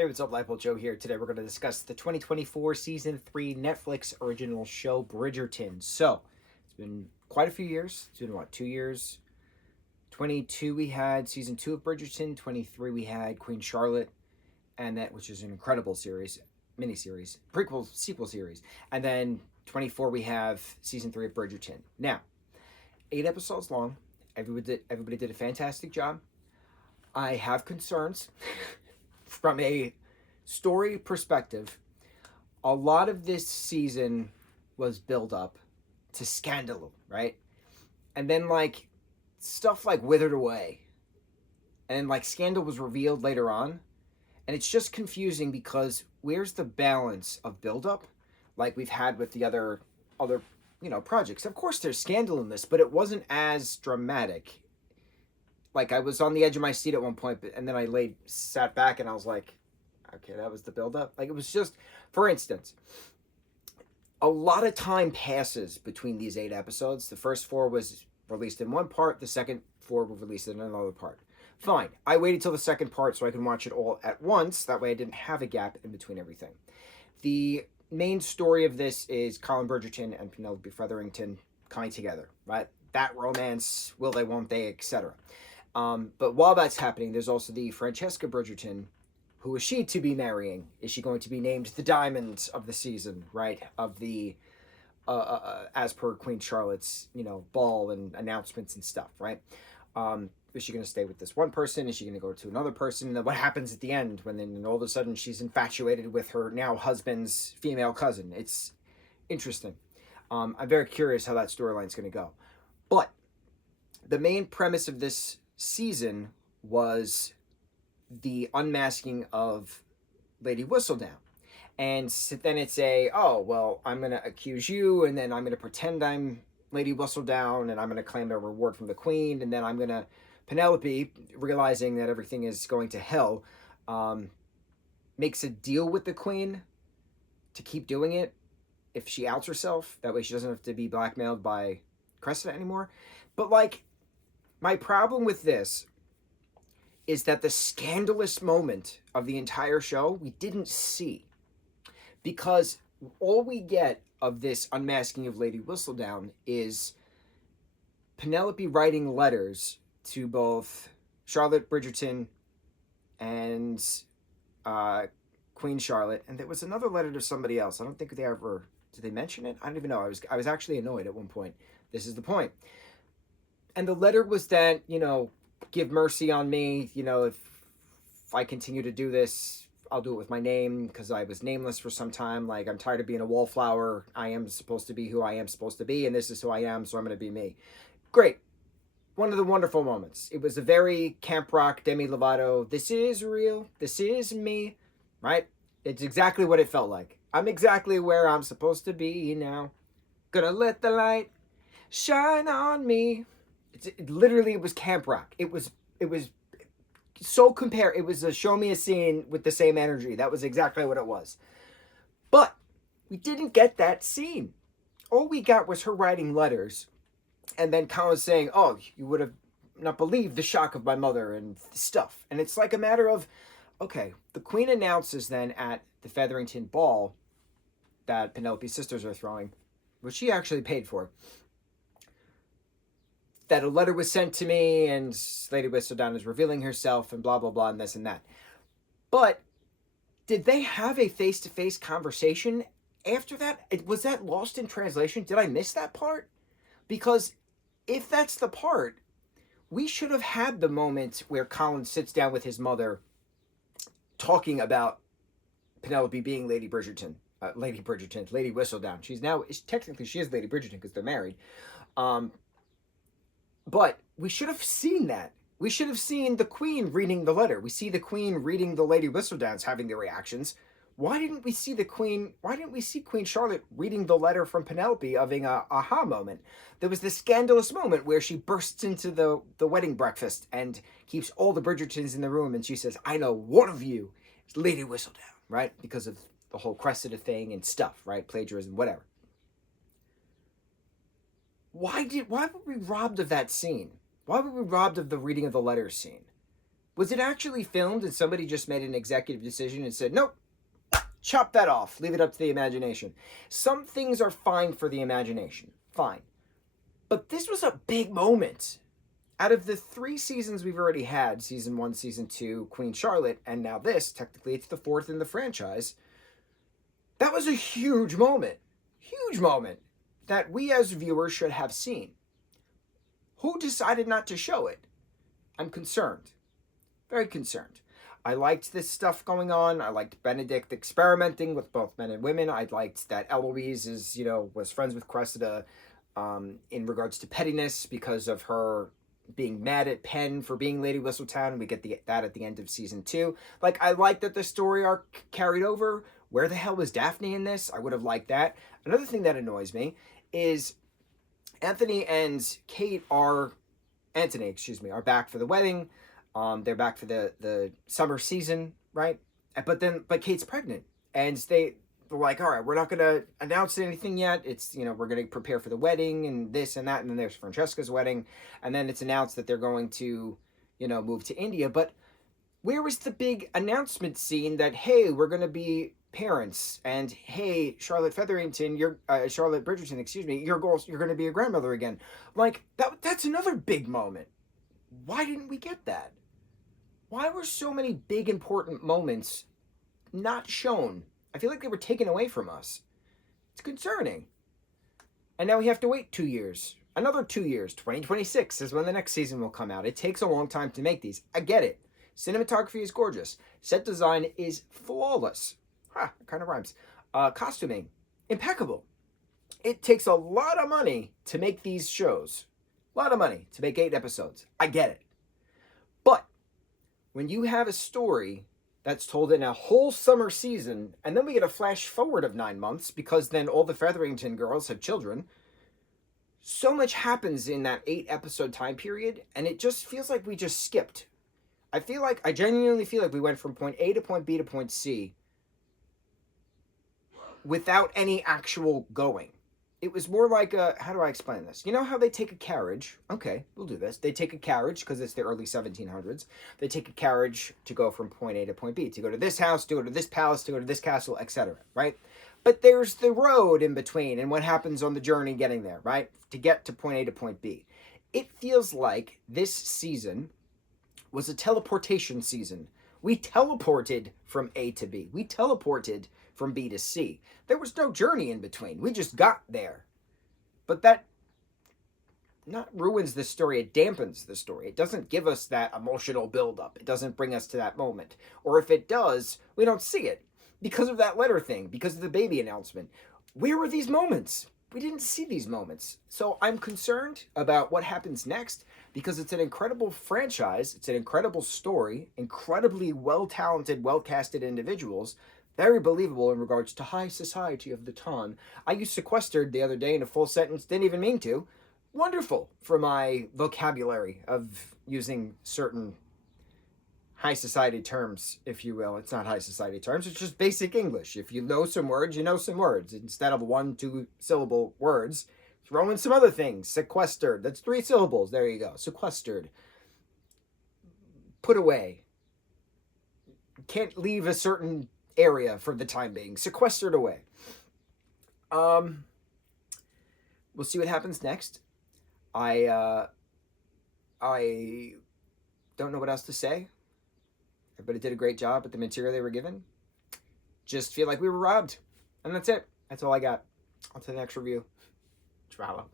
Hey, what's up, lightboltjoe here. Today we're going to discuss the 2024 Season 3 Netflix original show, Bridgerton. So, it's been quite a few years. It's been, what, 2 years? 22 we had Season 2 of Bridgerton. 23 we had Queen Charlotte, and that, which is an incredible series, miniseries, prequel, sequel series. And then 24 we have Season 3 of Bridgerton. Now, 8 episodes long. Everybody did a fantastic job. I have concerns from a story perspective. A lot of this season was build up to scandal, right? And then like stuff like withered away. And like scandal was revealed later on. And it's just confusing because where's the balance of build up like we've had with the other projects? Of course there's scandal in this, but it wasn't as dramatic. Like I was on the edge of my seat at one point, and then I sat back, and I was like, okay, that was the build-up. Like it was just, for instance, a lot of time passes between these 8 episodes. The first 4 was released in one part. The second 4 were released in another part. Fine. I waited till the second part so I could watch it all at once. That way I didn't have a gap in between everything. The main story of this is Colin Bridgerton and Penelope Featherington coming together, right? That romance, will they, won't they, etc. But while that's happening, there's also the Francesca Bridgerton. Who is she to be marrying? Is she going to be named the diamond of the season, right? Of the, as per Queen Charlotte's, ball and announcements and stuff, right? Is she going to stay with this one person? Is she going to go to another person? And then what happens at the end when then all of a sudden she's infatuated with her now husband's female cousin? It's interesting. I'm very curious how that storyline's going to go. But the main premise of this season was the unmasking of Lady Whistledown. And then it's oh, well, I'm going to accuse you, and then I'm going to pretend I'm Lady Whistledown, and I'm going to claim a reward from the Queen, and then I'm going to, Penelope, realizing that everything is going to hell, makes a deal with the Queen to keep doing it if she outs herself. That way she doesn't have to be blackmailed by Cressida anymore. But, like, my problem with this is that the scandalous moment of the entire show we didn't see. Because all we get of this unmasking of Lady Whistledown is Penelope writing letters to both Charlotte Bridgerton and Queen Charlotte. And there was another letter to somebody else. I don't think they ever... Did they mention it? I don't even know. I was actually annoyed at one point. This is the point. And the letter was that, give mercy on me. If I continue to do this, I'll do it with my name because I was nameless for some time. Like, I'm tired of being a wallflower. I am supposed to be who I am supposed to be, and this is who I am, so I'm going to be me. Great. One of the wonderful moments. It was a very Camp Rock, Demi Lovato, this is real, this is me, right? It's exactly what it felt like. I'm exactly where I'm supposed to be now. Gonna let the light shine on me. It was Camp Rock. It was so compare. It was a show me a scene with the same energy. That was exactly what it was. But we didn't get that scene. All we got was her writing letters, and then Colin saying, "Oh, you would have not believed the shock of my mother and stuff." And it's like a matter of, okay, the Queen announces then at the Featherington ball that Penelope's sisters are throwing, which she actually paid for, that a letter was sent to me and Lady Whistledown is revealing herself and blah, blah, blah, and this and that. But did they have a face-to-face conversation after that? Was that lost in translation? Did I miss that part? Because if that's the part, we should have had the moment where Colin sits down with his mother talking about Penelope being Lady Bridgerton. Lady Whistledown. Technically she is Lady Bridgerton because they're married. But we should have seen that. We should have seen the Queen reading the letter. We see the Queen reading the Lady Whistledowns having their reactions. Why didn't we see Queen Charlotte reading the letter from Penelope, having a aha moment? There was this scandalous moment where she bursts into the wedding breakfast and keeps all the Bridgertons in the room, and she says, "I know one of you is Lady Whistledown," right? Because of the whole Cressida thing and stuff, right? Plagiarism, whatever. Why were we robbed of that scene? Why were we robbed of the reading of the letters scene? Was it actually filmed and somebody just made an executive decision and said, nope, chop that off, leave it up to the imagination? Some things are fine for the imagination, fine. But this was a big moment. Out of the 3 seasons we've already had, season 1, season 2, Queen Charlotte, and now this, technically it's the 4th in the franchise, that was a huge moment that we as viewers should have seen. Who decided not to show it? I'm concerned. Very concerned. I liked this stuff going on. I liked Benedict experimenting with both men and women. I liked that Eloise was friends with Cressida in regards to pettiness because of her being mad at Penn for being Lady Whistledown. We get that at the end of season 2. Like, I like that the story arc carried over. Where the hell was Daphne in this? I would have liked that. Another thing that annoys me is Anthony and Kate are back for the wedding. They're back for the summer season, right? But Kate's pregnant, and they're like, all right, we're not gonna announce anything yet. It's, we're gonna prepare for the wedding and this and that, and then there's Francesca's wedding, and then it's announced that they're going to, move to India. But where was the big announcement scene that, hey, we're gonna be parents, and hey, Charlotte Bridgerton, excuse me, you're going to be a grandmother again? Like, that's another big moment. Why didn't we get that? Why were so many big important moments not shown? I feel like they were taken away from us. It's concerning. And now we have to wait 2 years. Another 2 years. 2026 is when the next season will come out. It takes a long time to make these. I get it. Cinematography is gorgeous. Set design is flawless. It kind of rhymes. Costuming, impeccable. It takes a lot of money to make these shows. A lot of money to make 8 episodes. I get it. But when you have a story that's told in a whole summer season, and then we get a flash forward of 9 months because then all the Featherington girls have children, so much happens in that 8 episode time period, and it just feels like we just skipped. I genuinely feel like we went from point A to point B to point C without any actual going. It was more like how do I explain this? You know how they take a carriage? Okay, we'll do this. They take a carriage because it's the early 1700s. They take a carriage to go from point A to point B, to go to this house, to go to this palace, to go to this castle, etc., right? But there's the road in between and what happens on the journey getting there, right? To get to point A to point B. It feels like this season was a teleportation season. We teleported from A to B. We teleported from B to C. There was no journey in between. We just got there. But that not ruins the story, it dampens the story. It doesn't give us that emotional buildup. It doesn't bring us to that moment. Or if it does, we don't see it. Because of that letter thing, because of the baby announcement. Where were these moments? We didn't see these moments. So I'm concerned about what happens next, because it's an incredible franchise, it's an incredible story, incredibly well-talented, well-casted individuals, very believable in regards to high society of the time. I used sequestered the other day in a full sentence, didn't even mean to. Wonderful for my vocabulary of using certain high society terms, if you will. It's not high society terms, it's just basic English. If you know some words, you know some words. Instead of 1-2 syllable words, throw in some other things. Sequestered, that's 3 syllables. There you go. Sequestered. Put away. Can't leave a certain area for the time being. Sequestered away. We'll see what happens next. I don't know what else to say. Everybody did a great job with the material they were given. Just feel like we were robbed. And that's it. That's all I got. On to the next review. Tralla.